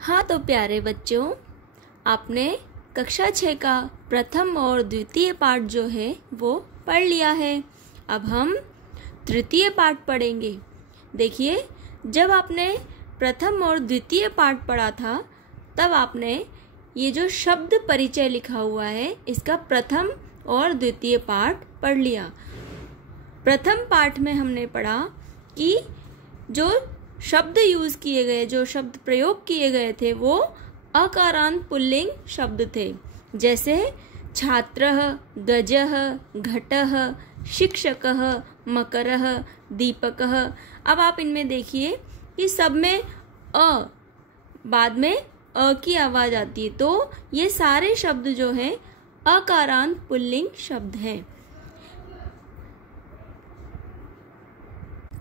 हाँ तो प्यारे बच्चों, आपने कक्षा 6 का प्रथम और द्वितीय पाठ जो है वो पढ़ लिया है। अब हम तृतीय पाठ पढ़ेंगे। देखिए, जब आपने प्रथम और द्वितीय पाठ पढ़ा था तब आपने ये जो शब्द परिचय लिखा हुआ है इसका प्रथम और द्वितीय पाठ पढ़ लिया। प्रथम पाठ में हमने पढ़ा कि जो शब्द यूज किए गए, जो शब्द प्रयोग किए गए थे वो अकारांत पुल्लिंग शब्द थे, जैसे छात्रः, गजः, घटः, शिक्षकः, मकरः, दीपकः। अब आप इनमें देखिए कि सब में अ, बाद में अ की आवाज आती है, तो ये सारे शब्द जो हैं अकारांत पुल्लिंग शब्द हैं।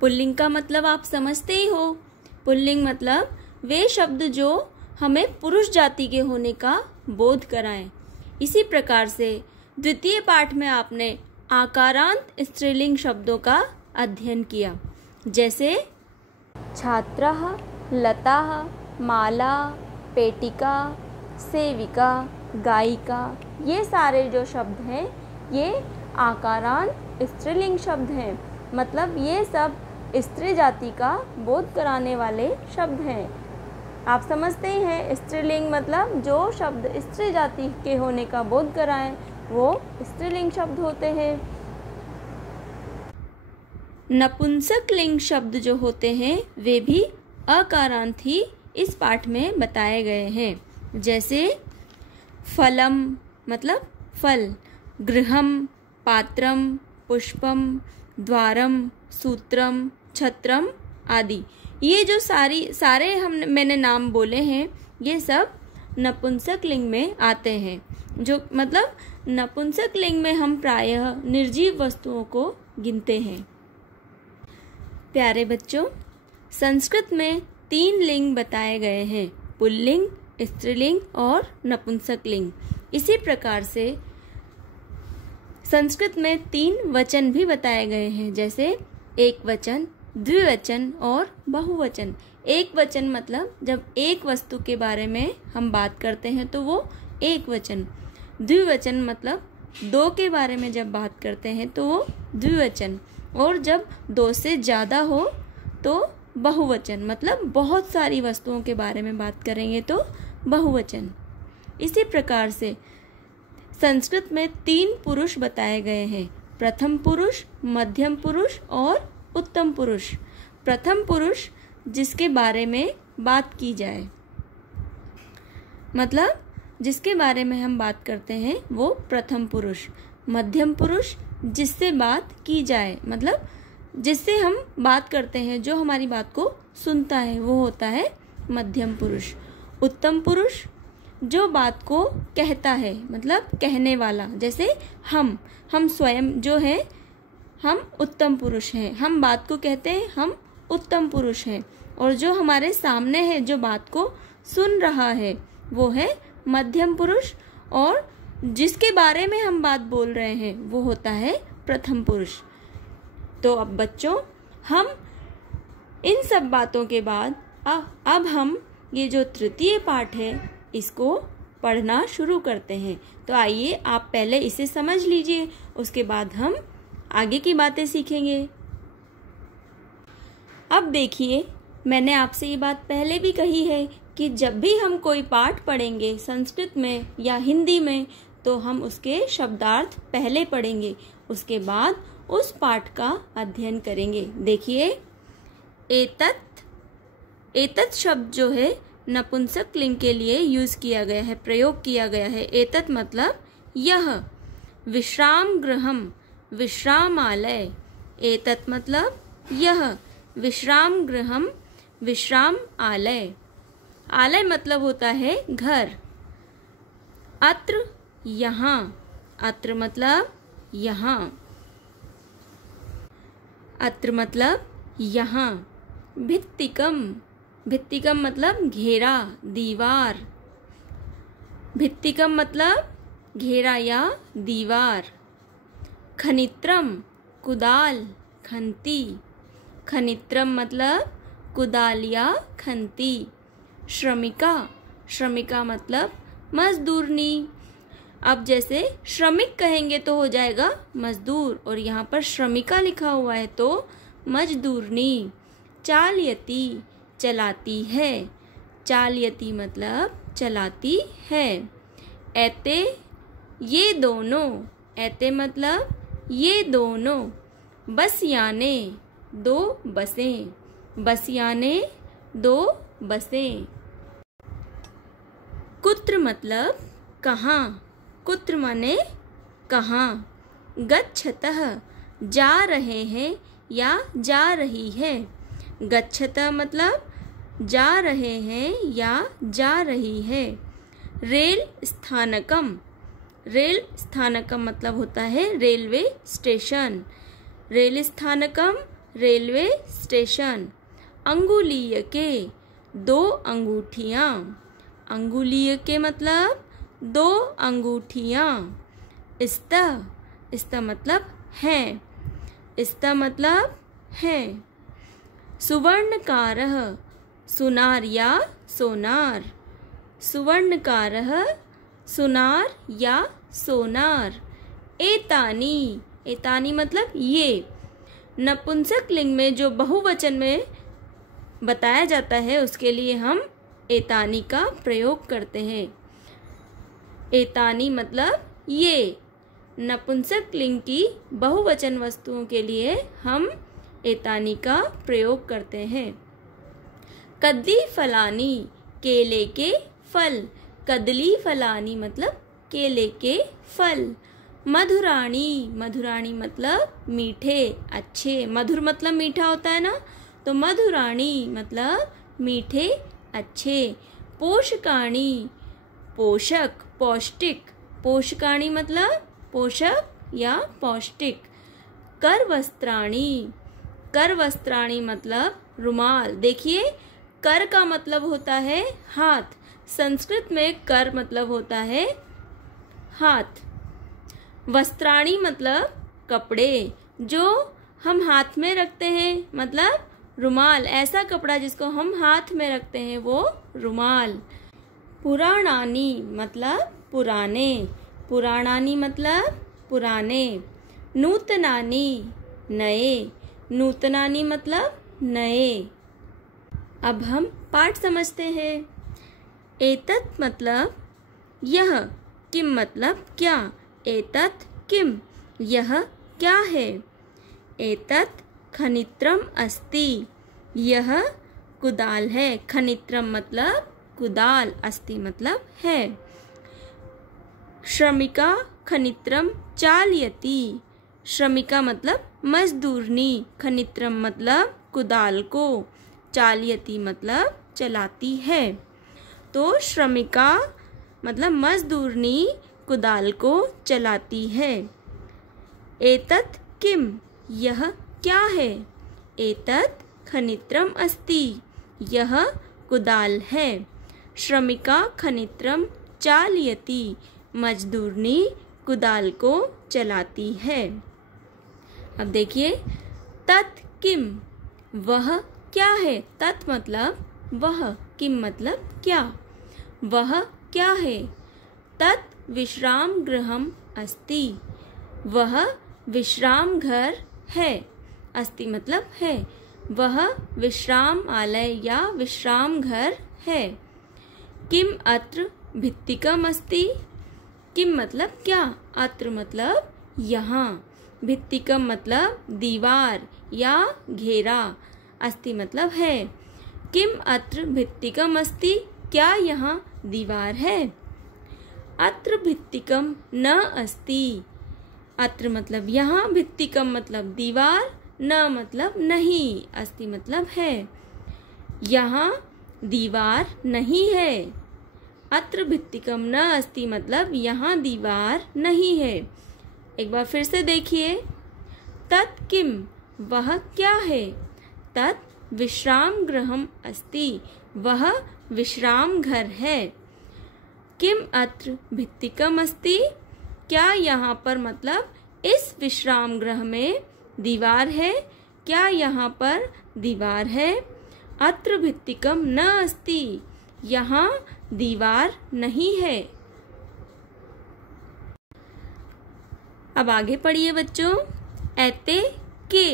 पुल्लिंग का मतलब आप समझते ही हो। पुल्लिंग मतलब वे शब्द जो हमें पुरुष जाति के होने का बोध कराएं। इसी प्रकार से द्वितीय पाठ में आपने आकारांत स्त्रीलिंग शब्दों का अध्ययन किया, जैसे छात्रः, लताः, माला, पेटिका, सेविका, गायिका। ये सारे जो शब्द हैं ये आकारांत स्त्रीलिंग शब्द हैं, मतलब ये सब स्त्री जाति का बोध कराने वाले शब्द हैं। आप समझते ही हैं, स्त्रीलिंग मतलब जो शब्द स्त्री जाति के होने का बोध कराएं वो स्त्रीलिंग शब्द होते हैं। नपुंसक लिंग शब्द जो होते हैं वे भी अकारांत ही इस पाठ में बताए गए हैं, जैसे फलम मतलब फल, गृहम, पात्रम, पुष्पम, द्वारम, सूत्रम, छत्रम आदि। ये जो सारे मैंने नाम बोले हैं ये सब नपुंसक लिंग में आते हैं। जो मतलब नपुंसक लिंग में हम प्रायः निर्जीव वस्तुओं को गिनते हैं। प्यारे बच्चों, संस्कृत में 3 लिंग बताए गए हैं, पुल्लिंग, स्त्रीलिंग और नपुंसक लिंग। इसी प्रकार से संस्कृत में 3 वचन भी बताए गए हैं, जैसे एक वचन, द्विवचन और बहुवचन। एक वचन मतलब जब एक वस्तु के बारे में हम बात करते हैं तो वो एक वचन। द्विवचन मतलब 2 के बारे में जब बात करते हैं तो वो द्विवचन। और जब 2 से ज़्यादा हो तो बहुवचन, मतलब बहुत सारी वस्तुओं के बारे में बात करेंगे तो बहुवचन। इसी प्रकार से संस्कृत में 3 पुरुष बताए गए हैं, प्रथम पुरुष, मध्यम पुरुष और उत्तम पुरुष। प्रथम पुरुष जिसके बारे में बात की जाए, मतलब जिसके बारे में हम बात करते हैं वो प्रथम पुरुष। मध्यम पुरुष जिससे बात की जाए, मतलब जिससे हम बात करते हैं, जो हमारी बात को सुनता है वो होता है मध्यम पुरुष। उत्तम पुरुष जो बात को कहता है, मतलब कहने वाला, जैसे हम स्वयं जो है हम उत्तम पुरुष हैं, हम बात को कहते हैं हम उत्तम पुरुष हैं। और जो हमारे सामने है, जो बात को सुन रहा है वो है मध्यम पुरुष। और जिसके बारे में हम बात बोल रहे हैं वो होता है प्रथम पुरुष। तो अब बच्चों, हम इन सब बातों के बाद अब हम ये जो तृतीय पाठ है इसको पढ़ना शुरू करते हैं। तो आइए आप पहले इसे समझ लीजिए, उसके बाद हम आगे की बातें सीखेंगे। अब देखिए, मैंने आपसे ये बात पहले भी कही है कि जब भी हम कोई पाठ पढ़ेंगे संस्कृत में या हिंदी में तो हम उसके शब्दार्थ पहले पढ़ेंगे, उसके बाद उस पाठ का अध्ययन करेंगे। देखिए, एतत् शब्द जो है नपुंसक लिंग के लिए यूज किया गया है, प्रयोग किया गया है। एतत् मतलब यह। विश्राम गृहम, विश्रामालय। एतत् मतलब यह, विश्राम गृहम, विश्राम आलय। आलय मतलब होता है घर। अत्र यहाँ, अत्र मतलब यहाँ, अत्र मतलब यहाँ। भित्तिकम, भित्तिकम मतलब घेरा, दीवार। भित्तिकम मतलब घेरा या दीवार। खनित्रम कुदाल, खंती। खनित्रम मतलब कुदाल या खंती। श्रमिका, श्रमिका मतलब मजदूरनी। अब जैसे श्रमिक कहेंगे तो हो जाएगा मजदूर, और यहाँ पर श्रमिका लिखा हुआ है तो मजदूरनी। चालयती, चलाती है, चालयती मतलब चलाती है। ऐते, ये दोनों, ऐते मतलब ये दोनों। बसयाने, दो बसें, बसयाने दो बसें। कुत्र मतलब कहाँ, कुत्र माने कहाँ। गच्छतः, जा रहे हैं या जा रही है। गच्छतः मतलब जा रहे हैं या जा रही है। रेल स्थानकम, रेल स्थानकम मतलब होता है रेलवे स्टेशन। रेल स्थानकम रेलवे स्टेशन। अंगुलीय के, दो अंगूठियाँ, अंगुलीय के मतलब दो अंगूठियाँ। स्तः, स्तः मतलब है, स्तः मतलब है। सुवर्णकारः, सुनार या सोनार, सुवर्णकारः सुनार या सोनार। एतानी, एतानी मतलब ये। नपुंसक लिंग में जो बहुवचन में बताया जाता है उसके लिए हम एतानी का प्रयोग करते हैं। एतानी मतलब ये। नपुंसक लिंग की बहुवचन वस्तुओं के लिए हम एतानी का प्रयोग करते हैं। कदली फलानी, केले के फल, कदली फलानी मतलब केले के फल। मधुराणी, मधुराणी मतलब मीठे अच्छे, मधुर मतलब मीठा होता है ना, तो मधुराणी मतलब मीठे अच्छे। पोषकाणी, पोषक पौष्टिक, पोषकाणी मतलब पोषक या पौष्टिक। करवस्त्राणी, करवस्त्राणी मतलब रुमाल। देखिए कर का मतलब होता है हाथ, संस्कृत में कर मतलब होता है हाथ। वस्त्राणी मतलब कपड़े जो हम हाथ में रखते हैं, मतलब रुमाल, ऐसा कपड़ा जिसको हम हाथ में रखते हैं वो रुमाल। पुराणानी मतलब पुराने, पुराणानी मतलब पुराने। नूतनानी नए, नूतनानी मतलब नए। अब हम पाठ समझते हैं। एतत् मतलब यह, किम मतलब क्या। एतत् किम, यह क्या है। एतत् खनित्रम अस्ति, यह कुदाल है। खनित्रम मतलब कुदाल, अस्ति मतलब है। श्रमिका खनित्रम चालयति, श्रमिका मतलब मजदूरनी, खनित्रम मतलब कुदाल को, चालयति मतलब चलाती है। तो श्रमिका मतलब मजदूरनी कुदाल को चलाती है। एतत् किम, यह क्या है। एतत् खनित्रम अस्ति, यह कुदाल है। श्रमिका खनित्रम चालयति, मजदूरनी कुदाल को चलाती है। अब देखिए तत् किम, वह क्या है। तत् मतलब वह, किम मतलब क्या, वह क्या है। तत् विश्राम गृहम अस्ति, वह विश्राम घर है। अस्ति मतलब है, वह विश्राम आलय या विश्राम घर है। किम अत्र भित्तिकम अस्ति, किम मतलब क्या, अत्र मतलब यहाँ, भित्तिकम मतलब दीवार या घेरा, अस्ति मतलब है। किम अत्र भित्तिकम अस्ति, क्या यहाँ दीवार है। अत्र भित्तिकम न अस्ति, अत्र मतलब यहाँ, भित्तिकम मतलब दीवार, न मतलब नहीं, अस्ति मतलब है। यहाँ दीवार नहीं है। अत्र भित्तिकम न अस्ति मतलब यहाँ दीवार नहीं है। एक बार फिर से देखिए। तत् किम, वह क्या है। तत् विश्राम गृहम अस्ति, वह विश्राम घर है। किम अत्र भित्तिकम अस्ति, क्या यहाँ पर मतलब इस विश्राम गृह में दीवार है, क्या यहाँ पर दीवार है। अत्र भित्तिकम न अस्ति, यहाँ दीवार नहीं है। अब आगे पढ़िए बच्चों। ऐते के,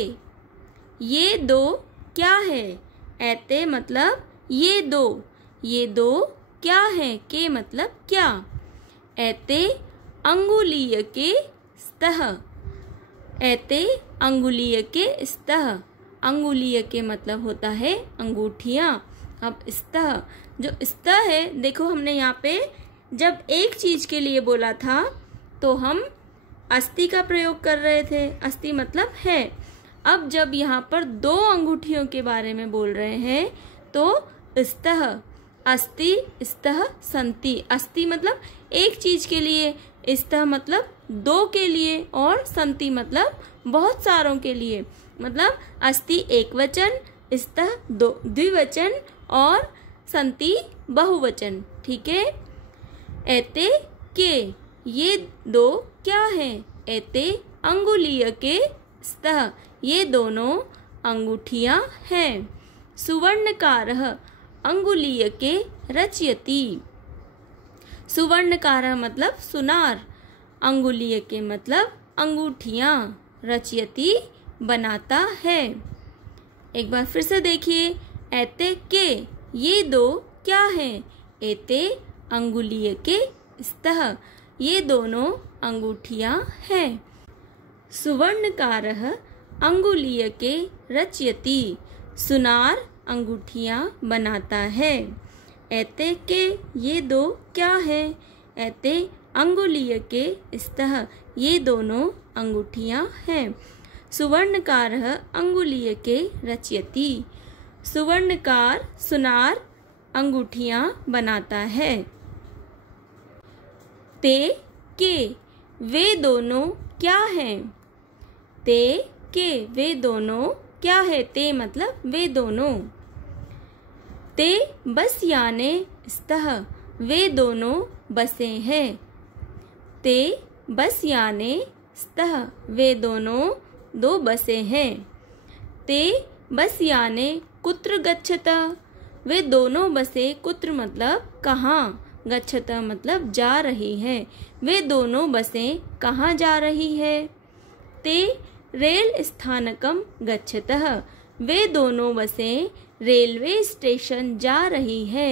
ये दो क्या है? ऐते मतलब ये दो क्या है? के मतलब क्या? ऐते अंगुलीय के स्तः, ऐते अंगुलीय के स्तः, अंगुलीय के मतलब होता है अंगूठियाँ। अब स्तः, जो स्तः है, देखो हमने यहाँ पे जब एक चीज के लिए बोला था तो हम अस्ति का प्रयोग कर रहे थे, अस्ति मतलब है। अब जब यहाँ पर दो अंगूठियों के बारे में बोल रहे हैं तो स्तः, अस्ति स्तः सन्ति, अस्ति मतलब एक चीज के लिए, स्तः मतलब दो के लिए, और सन्ति मतलब बहुत सारों के लिए। मतलब अस्ति एक वचन, स्तः दो द्विवचन और सन्ति बहुवचन। ठीक है। ऐते के, ये दो क्या है? ऐते अंगुलीय के स्तः, ये दोनों अंगूठियां हैं। सुवर्णकारः अंगुलीय के रचयति, सुवर्णकारः मतलब सुनार, अंगुलीय के मतलब अंगूठियां, रचयति बनाता है। एक बार फिर से देखिए। ऐते के, ये दो क्या है? ऐते अंगुलीय के स्तः, ये दोनों अंगूठियां हैं। सुवर्णकारः अंगुलीय के रचयति, सुनार अंगूठियां बनाता है। ऐते के, ये दो क्या है? ऐते अंगुलीय के स्तः, ये दोनों अंगूठियां हैं। सुवर्णकारः अंगुलीय के रचयति, सुवर्णकार सुनार अंगूठियां बनाता है। ते के, वे दोनों क्या हैं? ते के, वे दोनों क्या है? ते मतलब वे दोनों। ते बस याने स्तः, वे दोनों बसे हैं। ते बस याने स्तः, वे दोनों दो बसे हैं। ते बस याने कुत्र गच्छत, वे दोनों बसे, कुत्र मतलब कहाँ, गच्छत मतलब जा रही है, वे दोनों बसें कहाँ जा रही है। ते रेल स्थानकम गच्छतः, वे दोनों बसें रेलवे स्टेशन जा रही है।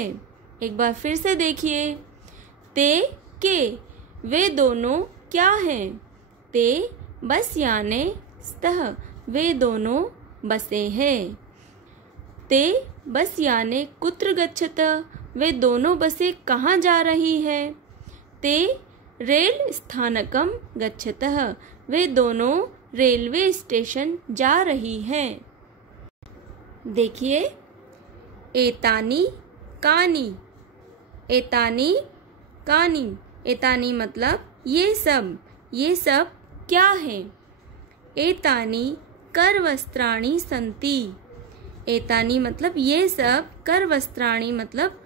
एक बार फिर से देखिए। ते के, वे दोनों क्या हैं? ते बस याने स्तः, वे दोनों बसें हैं। ते बस याने कुत्र गच्छत, वे दोनों बसें कहाँ जा रही है। ते रेल स्थानकम गच्छतः, वे दोनों रेलवे स्टेशन जा रही हैं। देखिए। एतानी कानी, एतानी कानी, एतानी मतलब ये सब क्या है? एतानी करवस्त्राणि सन्ति, एतानी मतलब ये सब, करवस्त्राणि मतलब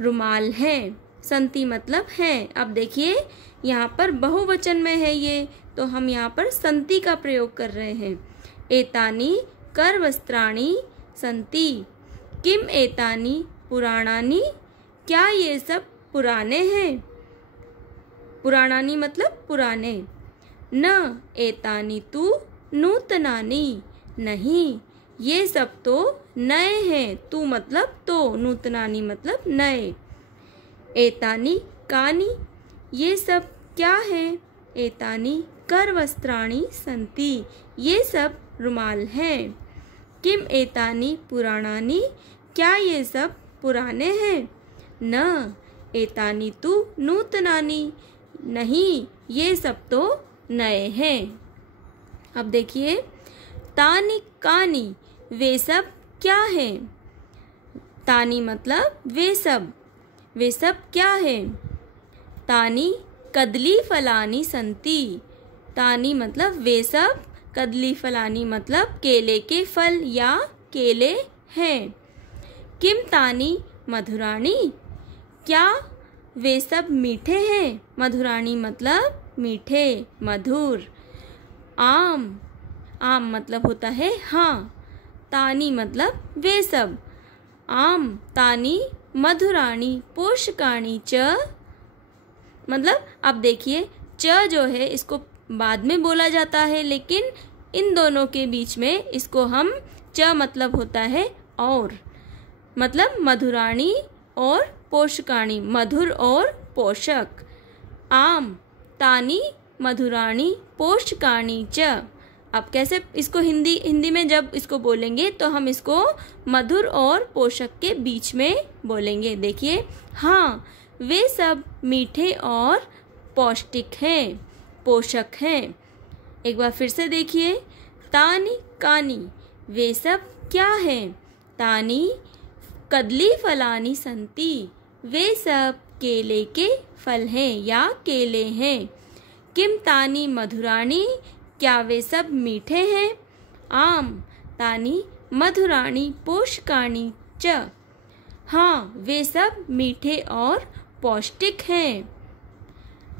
रुमाल है, सन्ति मतलब है। अब देखिए यहाँ पर बहुवचन में है ये, तो हम यहाँ पर सन्ति का प्रयोग कर रहे हैं। एतानी करवस्त्राणि सन्ति, किम एतानी पुराणानि, क्या ये सब पुराने हैं? पुराणानि मतलब पुराने। न एतानी तु नूतनानि, नहीं ये सब तो नए हैं, तू मतलब तो, नूतनानि मतलब नए। एतानी कानी, ये सब क्या है? एतानी करवस्त्राणि सन्ति, ये सब रुमाल हैं। किम एतानी पुराणानि, क्या ये सब पुराने हैं? न एतानी तु नूतनानि, नहीं ये सब तो नए हैं। अब देखिए। तानी कानी, वे सब क्या है? तानी मतलब वे सब क्या है? तानी कदली फलानी सन्ति, तानी मतलब वे सब, कदली फलानी मतलब केले के फल या केले हैं। किम तानी मधुराणी, क्या वे सब मीठे हैं? मधुराणी मतलब मीठे, मधुर। आम, आम मतलब होता है हाँ, तानी मतलब वे सब, आम तानी मधुराणि पोषकाणि च। मतलब अब देखिए च जो है इसको बाद में बोला जाता है, लेकिन इन दोनों के बीच में इसको हम च मतलब होता है और, मतलब मधुराणि और पोषकाणि, मधुर और पोषक। आम तानि मधुराणि पोषकाणि च। अब कैसे इसको हिंदी में जब इसको बोलेंगे तो हम इसको मधुर और पोषक के बीच में बोलेंगे। देखिए, हाँ वे सब मीठे और पौष्टिक हैं, पोषक हैं। एक बार फिर से देखिए, तानि कानि, वे सब क्या हैं? तानि कदली फलानि सन्ति, वे सब केले के फल हैं या केले हैं। किम तानि मधुराणि, क्या वे सब मीठे हैं? आम तानि मधुराणि पोषकाणि च, हाँ वे सब मीठे और पौष्टिक हैं।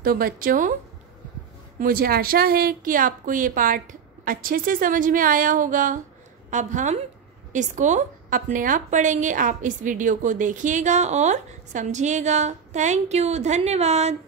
तो बच्चों, मुझे आशा है कि आपको ये पाठ अच्छे से समझ में आया होगा। अब हम इसको अपने आप पढ़ेंगे। आप इस वीडियो को देखिएगा और समझिएगा। थैंक यू, धन्यवाद।